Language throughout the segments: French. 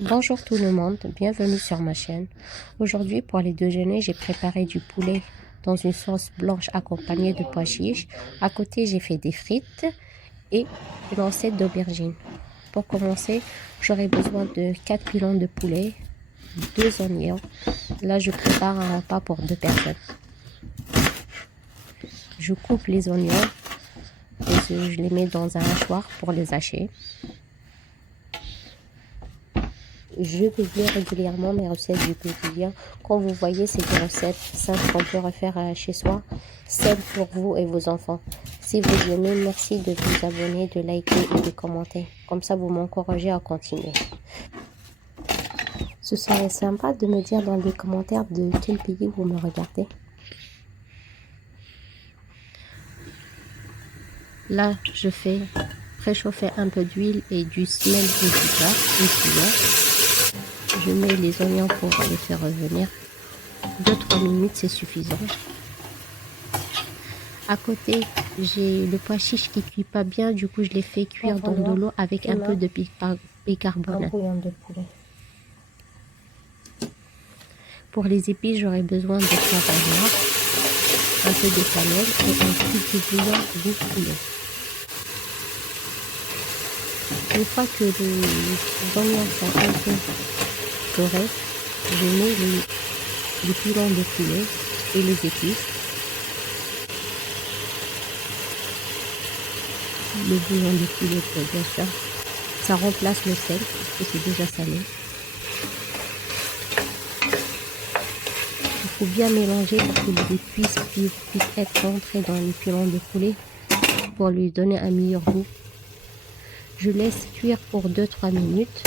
Bonjour tout le monde, bienvenue sur ma chaîne. Aujourd'hui pour les déjeuners, j'ai préparé du poulet dans une sauce blanche accompagnée de pois chiches. À côté, j'ai fait des frites et une recette d'aubergine. Pour commencer, j'aurai besoin de 4 pilons de poulet, 2 oignons. Là, je prépare un repas pour 2 personnes. Je coupe les oignons et je les mets dans un hachoir pour les hacher. Je publie régulièrement mes recettes du quotidien. Comme vous voyez, c'est des recettes simples qu'on peut refaire chez soi, celles pour vous et vos enfants. Si vous aimez, merci de vous abonner, de liker et de commenter. Comme ça, vous m'encouragez à continuer. Ce serait sympa de me dire dans les commentaires de quel pays vous me regardez. Là, je fais préchauffer un peu d'huile et du sel et du beurre, une cuillère. Je mets les oignons pour les faire revenir. 2-3 minutes, c'est suffisant. À côté, j'ai le pois chiche qui cuit pas bien. Du coup, je l'ai fait cuire dans de l'eau avec un peu de bicarbonate. Un bouillon de poulet. Pour les épices, j'aurai besoin de poivre noir, un peu de cannelle et un petit bouillon de poulet. Une fois que les oignons sont un peu dorés, je mets les pilons de poulet et les épices. Le bouillon de poulet, bien sûr. Ça remplace le sel, parce que c'est déjà salé. Il faut bien mélanger pour que les épices puissent être rentrées dans les pilons de poulet pour lui donner un meilleur goût. Je laisse cuire pour 2-3 minutes.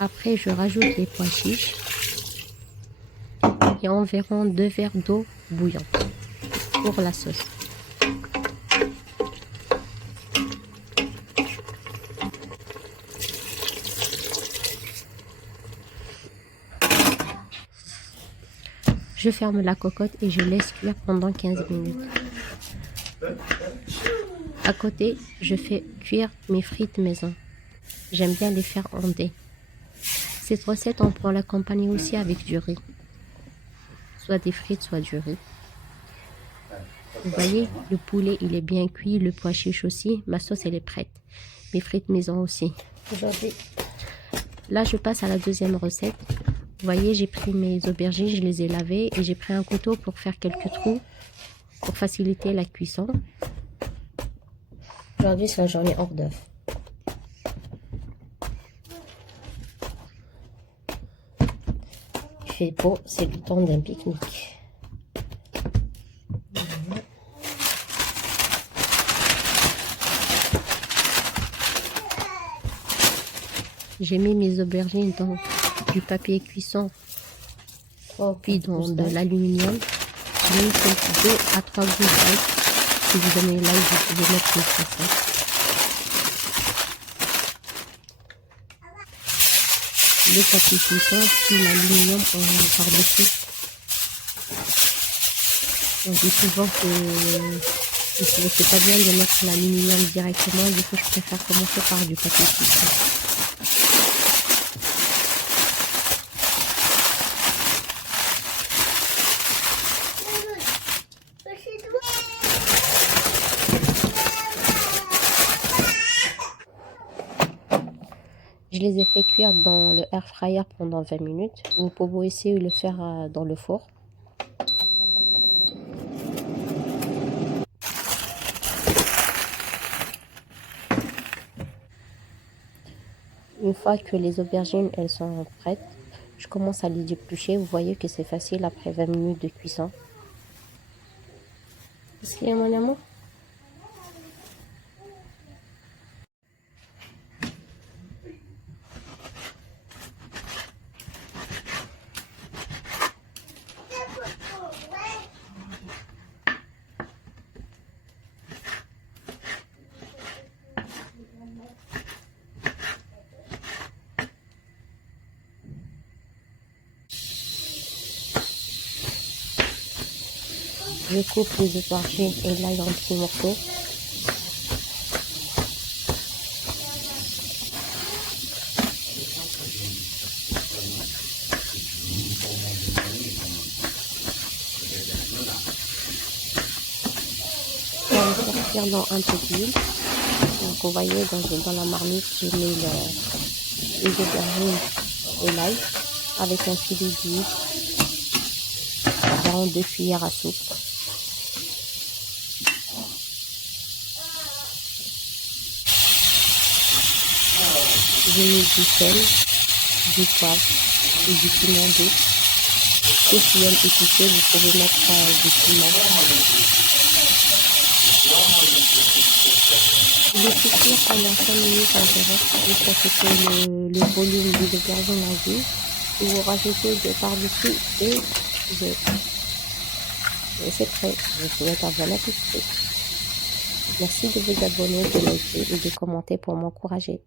Après, je rajoute les pois chiches et environ 2 verres d'eau bouillante pour la sauce. Je ferme la cocotte et je laisse cuire pendant 15 minutes. À côté, je fais cuire mes frites maison. J'aime bien les faire en dés. Cette recette, on peut l'accompagner aussi avec du riz. Soit des frites, soit du riz. Vous voyez, le poulet, il est bien cuit, le pois chiche aussi. Ma sauce, elle est prête. Mes frites maison aussi. Aujourd'hui, là, je passe à la deuxième recette. Vous voyez, j'ai pris mes aubergines, je les ai lavées et j'ai pris un couteau pour faire quelques trous pour faciliter la cuisson. Aujourd'hui, c'est la journée hors d'œuvre. Il fait beau, c'est le temps d'un pique-nique. J'ai mis mes aubergines dans du papier cuisson, puis dans de l'aluminium. J'ai mis 2 à 3 gouttes d'ail. Si vous aimez l'ail, vous pouvez mettre le français. Le papier cuisson, puis l'aluminium par-dessus. On dit souvent que c'est pas bien de mettre l'aluminium directement, du coup je préfère commencer par du papier cuisson. Je les ai fait cuire dans le air fryer pendant 20 minutes. Vous pouvez essayer de le faire dans le four. Une fois que les aubergines elles sont prêtes, je commence à les éplucher. Vous voyez que c'est facile après 20 minutes de cuisson. Est-ce qu'il y a mon amour? Je coupe les aubergines et l'ail en petits morceaux. cuire dans un peu d'huile. Donc vous voyez, dans la marmite, j'ai mis les aubergines et l'ail avec un filet d'huile, environ 2 cuillères à soupe. J'ai mis du sel, du poivre et du piment doux. Ceux qui aiment épicé, vous pouvez mettre du piment. Je vais cuire pendant 5 minutes environ jusqu'à ce que le volume de l'aubergine agisse. Et vous rajoutez par-dessus des œufs. Et c'est prêt. Je vous souhaite un bon appétit. Merci de vous abonner, de liker et de commenter pour m'encourager.